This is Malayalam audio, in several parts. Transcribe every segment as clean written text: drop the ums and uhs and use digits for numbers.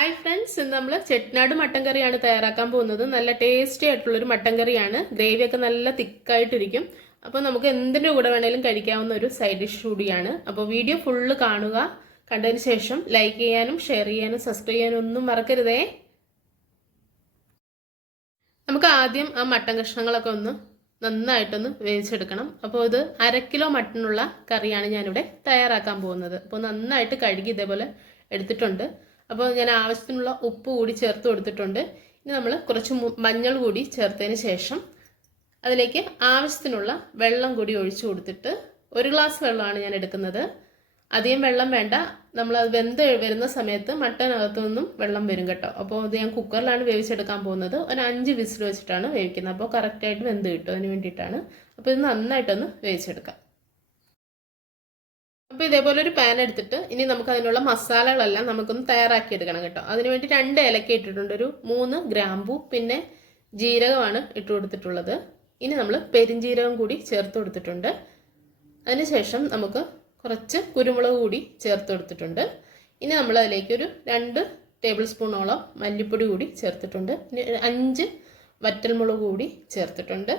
ഹായ് ഫ്രണ്ട്സ്, ഇന്ന് നമ്മൾ ചെട്ടിനാട് മട്ടൻ കറിയാണ് തയ്യാറാക്കാൻ പോകുന്നത്. നല്ല ടേസ്റ്റി ആയിട്ടുള്ളൊരു മട്ടൻ കറിയാണ്. ഗ്രേവിയൊക്കെ നല്ല തിക്കായിട്ടിരിക്കും. അപ്പോൾ നമുക്ക് എന്തിൻ്റെ കൂടെ വേണേലും കഴിക്കാവുന്ന ഒരു സൈഡ് ഡിഷ് കൂടിയാണ്. അപ്പോൾ വീഡിയോ ഫുള്ള് കാണുക. കണ്ടതിന് ശേഷം ലൈക്ക് ചെയ്യാനും ഷെയർ ചെയ്യാനും സബ്സ്ക്രൈബ് ചെയ്യാനും ഒന്നും മറക്കരുതേ. നമുക്ക് ആദ്യം ആ മട്ടൻ കഷ്ണങ്ങളൊക്കെ ഒന്ന് നന്നായിട്ടൊന്ന് വേവിച്ചെടുക്കണം. അപ്പോൾ ഇത് 1/2 കിലോ മട്ടനുള്ള കറിയാണ് ഞാനിവിടെ തയ്യാറാക്കാൻ പോകുന്നത്. അപ്പോൾ നന്നായിട്ട് കഴുകി ഇതേപോലെ എടുത്തിട്ടുണ്ട്. അപ്പോൾ ഞാൻ ആവശ്യത്തിനുള്ള ഉപ്പ് കൂടി ചേർത്ത് കൊടുത്തിട്ടുണ്ട്. ഇനി നമ്മൾ കുറച്ച് മഞ്ഞൾ കൂടി ചേർത്തതിന് ശേഷം അതിലേക്ക് ആവശ്യത്തിനുള്ള വെള്ളം കൂടി ഒഴിച്ചു കൊടുത്തിട്ട് 1 ഗ്ലാസ് വെള്ളമാണ് ഞാൻ എടുക്കുന്നത്. അധികം വെള്ളം വേണ്ട. നമ്മൾ അത് വെന്ത് വരുന്ന സമയത്ത് മട്ടനകത്തു നിന്നും വെള്ളം വരും കേട്ടോ. അപ്പോൾ ഇത് ഞാൻ കുക്കറിലാണ് വേവിച്ചെടുക്കാൻ പോകുന്നത്. ഒരു 5 വിസിൽ വെച്ചിട്ടാണ് വേവിക്കുന്നത്. അപ്പോൾ കറക്റ്റായിട്ട് വെന്ത് കിട്ടും. അതിന് വേണ്ടിയിട്ടാണ്. അപ്പോൾ ഇത് നന്നായിട്ടൊന്ന് വേവിച്ചെടുക്കാം. അപ്പോൾ ഇതേപോലെ ഒരു പാൻ എടുത്തിട്ട് ഇനി നമുക്ക് അതിനുള്ള മസാലകളെല്ലാം നമുക്കൊന്ന് തയ്യാറാക്കി എടുക്കണം കേട്ടോ. അതിനുവേണ്ടി 2 ഏലക്ക ഇട്ടിട്ടുണ്ട്, ഒരു 3 ഗ്രാമ്പൂ, പിന്നെ ജീരകമാണ് ഇട്ട് കൊടുത്തിട്ടുള്ളത്. ഇനി നമ്മൾ പെരിഞ്ജീരകം കൂടി ചേർത്ത് കൊടുത്തിട്ടുണ്ട്. അതിനുശേഷം നമുക്ക് കുറച്ച് കുരുമുളക് കൂടി ചേർത്ത് കൊടുത്തിട്ടുണ്ട്. ഇനി നമ്മൾ അതിലേക്ക് ഒരു 2 ടേബിൾ സ്പൂണോളം മല്ലിപ്പൊടി കൂടി ചേർത്തിട്ടുണ്ട്. ഇനി 5 വറ്റൽമുളക് കൂടി ചേർത്തിട്ടുണ്ട്.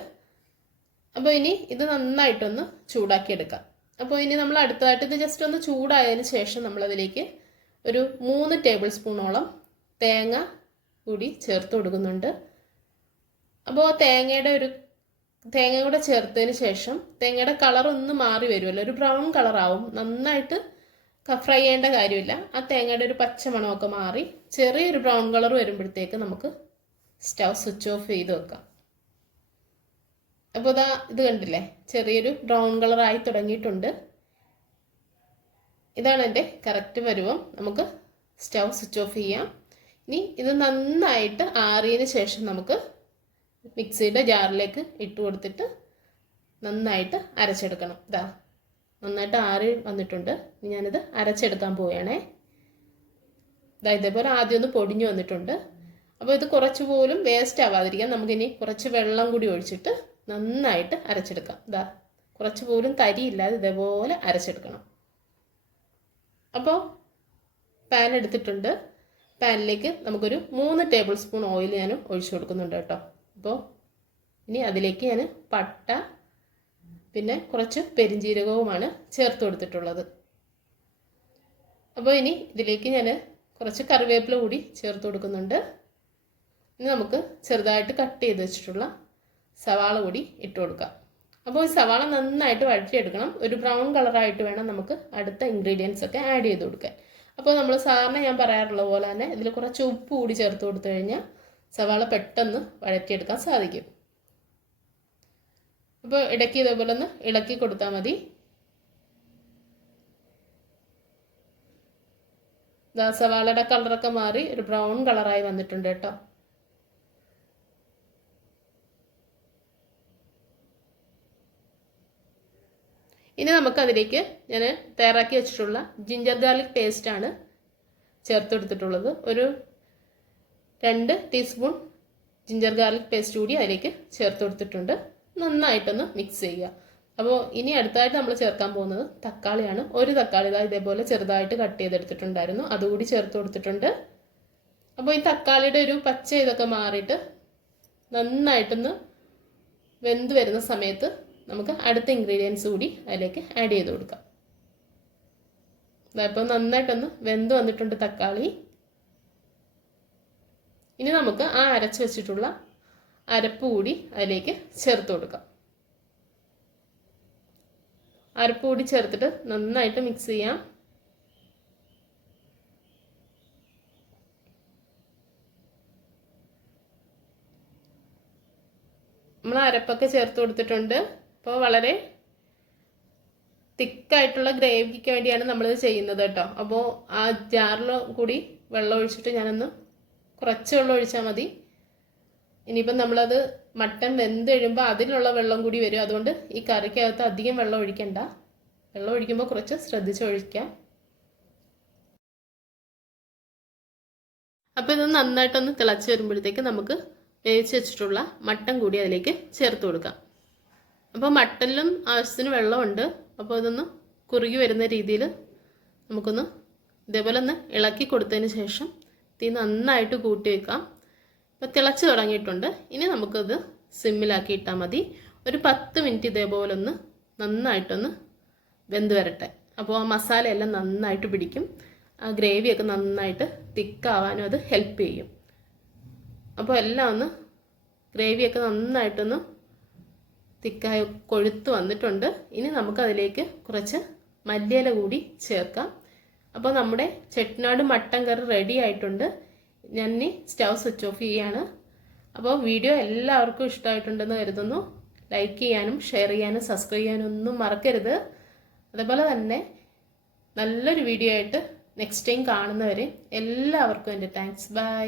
അപ്പോൾ ഇനി ഇത് നന്നായിട്ടൊന്ന് ചൂടാക്കിയെടുക്കാം. അപ്പോൾ ഇനി നമ്മൾ അടുത്തതായിട്ട് ഇത് ജസ്റ്റ് ഒന്ന് ചൂടായതിന് ശേഷം നമ്മളതിലേക്ക് ഒരു 3 ടേബിൾ സ്പൂണോളം തേങ്ങ കൂടി ചേർത്ത് കൊടുക്കുന്നുണ്ട്. അപ്പോൾ തേങ്ങ കൂടെ ചേർത്തതിന് ശേഷം തേങ്ങയുടെ കളർ ഒന്ന് മാറി വരുമല്ലോ, ഒരു ബ്രൗൺ കളറാവും. നന്നായിട്ട് ഫ്രൈ ചെയ്യേണ്ട കാര്യമില്ല. ആ തേങ്ങയുടെ ഒരു പച്ച മണമൊക്കെ മാറി ചെറിയൊരു ബ്രൗൺ കളർ വരുമ്പോഴത്തേക്ക് നമുക്ക് സ്റ്റൗ സ്വിച്ച് ഓഫ് ചെയ്ത് വെക്കാം. അപ്പോൾ ഇത് കണ്ടില്ലേ, ചെറിയൊരു ബ്രൗൺ കളറായി തുടങ്ങിയിട്ടുണ്ട്. ഇതാണ് എൻ്റെ കറക്റ്റ് പരുവം. നമുക്ക് സ്റ്റൗ സ്വിച്ച് ഓഫ് ചെയ്യാം. ഇനി ഇത് നന്നായിട്ട് ആറിയതിന് ശേഷം നമുക്ക് മിക്സിയുടെ ജാറിലേക്ക് ഇട്ട് കൊടുത്തിട്ട് നന്നായിട്ട് അരച്ചെടുക്കണം. നന്നായിട്ട് ആറി വന്നിട്ടുണ്ട്. ഇനി ഞാനിത് അരച്ചെടുക്കാൻ പോവുകയാണേ. ഇതേപോലെ ആദ്യം ഒന്ന് പൊടിഞ്ഞു വന്നിട്ടുണ്ട്. അപ്പോൾ ഇത് കുറച്ച് പോലും വേസ്റ്റ് ആവാതിരിക്കാൻ നമുക്കിനി കുറച്ച് വെള്ളം കൂടി ഒഴിച്ചിട്ട് നന്നായിട്ട് അരച്ചെടുക്കാം. കുറച്ച് പോലും തരിയില്ലാതെ ഇതേപോലെ അരച്ചെടുക്കണം. അപ്പോൾ പാൻ എടുത്തിട്ടുണ്ട്. പാനിലേക്ക് നമുക്കൊരു 3 ടേബിൾ സ്പൂൺ ഓയിൽ ഞാൻ ഒഴിച്ചു കൊടുക്കുന്നുണ്ട് കേട്ടോ. അപ്പോൾ ഇനി അതിലേക്ക് ഞാൻ പട്ട പിന്നെ കുറച്ച് പെരിഞ്ജീരകവുമാണ് ചേർത്ത് കൊടുത്തിട്ടുള്ളത്. അപ്പോൾ ഇനി ഇതിലേക്ക് ഞാൻ കുറച്ച് കറിവേപ്പില കൂടി ചേർത്ത് കൊടുക്കുന്നുണ്ട്. ഇനി നമുക്ക് ചെറുതായിട്ട് കട്ട് ചെയ്ത് വെച്ചിട്ടുള്ള സവാള കൂടി ഇട്ട് കൊടുക്കാം. അപ്പോൾ ഈ സവാള നന്നായിട്ട് വഴറ്റിയെടുക്കണം. ഒരു ബ്രൗൺ കളറായിട്ട് വേണം നമുക്ക് അടുത്ത ഇൻഗ്രീഡിയൻസ് ഒക്കെ ആഡ് ചെയ്ത് കൊടുക്കാൻ. അപ്പോൾ നമ്മൾ സാധാരണ ഞാൻ പറയാറുള്ള പോലെ തന്നെ ഇതിൽ കുറച്ച് ഉപ്പ് കൂടി ചേർത്ത് കൊടുത്തു കഴിഞ്ഞാൽ സവാള പെട്ടെന്ന് വഴറ്റിയെടുക്കാൻ സാധിക്കും. അപ്പോൾ ഇടയ്ക്ക് ഇതേപോലെ ഒന്ന് ഇളക്കി കൊടുത്താൽ മതി. സവാളയുടെ കളറൊക്കെ മാറി ഒരു ബ്രൗൺ കളറായി വന്നിട്ടുണ്ട് കേട്ടോ. ഇനി നമുക്കതിലേക്ക് ഞാൻ തയ്യാറാക്കി വെച്ചിട്ടുള്ള ജിഞ്ചർ ഗാർലിക് പേസ്റ്റാണ് ചേർത്ത് കൊടുത്തിട്ടുള്ളത്. ഒരു 2 ടീസ്പൂൺ ജിഞ്ചർ ഗാർലിക് പേസ്റ്റ് കൂടി അതിലേക്ക് ചേർത്ത് കൊടുത്തിട്ടുണ്ട്. നന്നായിട്ടൊന്ന് മിക്സ് ചെയ്യുക. അപ്പോൾ ഇനി അടുത്തായിട്ട് നമ്മൾ ചേർക്കാൻ പോകുന്നത് തക്കാളിയാണ്. ഒരു തക്കാളി ഇതേപോലെ ചെറുതായിട്ട് കട്ട് ചെയ്തെടുത്തിട്ടുണ്ടായിരുന്നു, അതുകൂടി ചേർത്ത് കൊടുത്തിട്ടുണ്ട്. അപ്പോൾ ഈ തക്കാളിയുടെ ഒരു പച്ച ഇതൊക്കെ മാറിയിട്ട് നന്നായിട്ടൊന്ന് വെന്ത് വരുന്ന സമയത്ത് നമുക്ക് അടുത്ത ഇൻഗ്രീഡിയൻസ് കൂടി അതിലേക്ക് ആഡ് ചെയ്ത് കൊടുക്കാം. ഇപ്പോൾ നന്നായിട്ടൊന്ന് വെന്ത് വന്നിട്ടുണ്ട് തക്കാളി. ഇനി നമുക്ക് ആ അരച്ച് വെച്ചിട്ടുള്ള അരപ്പ് കൂടി അതിലേക്ക് ചേർത്ത് കൊടുക്കാം. അരപ്പ് കൂടി ചേർത്തിട്ട് നന്നായിട്ട് മിക്സ് ചെയ്യാം. നമ്മൾ അരപ്പൊക്കെ ചേർത്ത് കൊടുത്തിട്ടുണ്ട്. അപ്പോൾ വളരെ തിക്കായിട്ടുള്ള ഗ്രേവിക്ക് വേണ്ടിയാണ് നമ്മളിത് ചെയ്യുന്നത് കേട്ടോ. അപ്പോൾ ആ ജാറിൽ കൂടി വെള്ളം ഒഴിച്ചിട്ട് ഞാനൊന്ന് കുറച്ച് വെള്ളം ഒഴിച്ചാൽ മതി. ഇനിയിപ്പം നമ്മളത് മട്ടൻ വെന്ത് കഴിയുമ്പോൾ അതിലുള്ള വെള്ളം കൂടി വരും. അതുകൊണ്ട് ഈ കറിക്കകത്ത് അധികം വെള്ളം ഒഴിക്കണ്ട. വെള്ളം ഒഴിക്കുമ്പോൾ കുറച്ച് ശ്രദ്ധിച്ച് ഒഴിക്കാം. അപ്പോൾ ഇത് നന്നായിട്ടൊന്ന് തിളച്ച് വരുമ്പോഴത്തേക്ക് നമുക്ക് വേവിച്ച് വെച്ചിട്ടുള്ള മട്ടൻ കൂടി അതിലേക്ക് ചേർത്ത് കൊടുക്കാം. അപ്പോൾ മട്ടനിലും ആവശ്യത്തിന് വെള്ളമുണ്ട്. അപ്പോൾ ഇതൊന്ന് കുറുകി വരുന്ന രീതിയിൽ നമുക്കൊന്ന് ഇതേപോലെ ഒന്ന് ഇളക്കി കൊടുത്തതിന് ശേഷം തീ നന്നായിട്ട് കൂട്ടി വെക്കാം. ഇപ്പോൾ തിളച്ച് തുടങ്ങിയിട്ടുണ്ട്. ഇനി നമുക്കത് സിമ്മിലാക്കി ഇട്ടാൽ മതി. ഒരു 10 മിനിറ്റ് ഇതേപോലെ ഒന്ന് നന്നായിട്ടൊന്ന് വെന്ത് വരട്ടെ. അപ്പോൾ ആ മസാലയെല്ലാം നന്നായിട്ട് പിടിക്കും. ആ ഗ്രേവിയൊക്കെ നന്നായിട്ട് തിക്കാവാനും അത് ഹെൽപ്പ് ചെയ്യും. അപ്പോൾ എല്ലാം ഒന്ന് ഗ്രേവിയൊക്കെ നന്നായിട്ടൊന്ന് തിക്കായി കൊഴുത്ത് വന്നിട്ടുണ്ട്. ഇനി നമുക്കതിലേക്ക് കുറച്ച് മല്ലിയില കൂടി ചേർക്കാം. അപ്പോൾ നമ്മുടെ ചെട്ടിനാട് മട്ടൻ കറി റെഡി ആയിട്ടുണ്ട്. ഞാൻ ഇനി സ്റ്റവ് സ്വിച്ച് ഓഫ് ചെയ്യാണ്. അപ്പോൾ വീഡിയോ എല്ലാവർക്കും ഇഷ്ടമായിട്ടുണ്ടെന്ന് കരുതുന്നു. ലൈക്ക് ചെയ്യാനും ഷെയർ ചെയ്യാനും സബ്സ്ക്രൈബ് ചെയ്യാനും ഒന്നും മറക്കരുത്. അതുപോലെ തന്നെ നല്ലൊരു വീഡിയോ ആയിട്ട് നെക്സ്റ്റ് ടൈം കാണുന്നവരെ എല്ലാവർക്കും എൻ്റെ താങ്ക്സ്. ബൈ.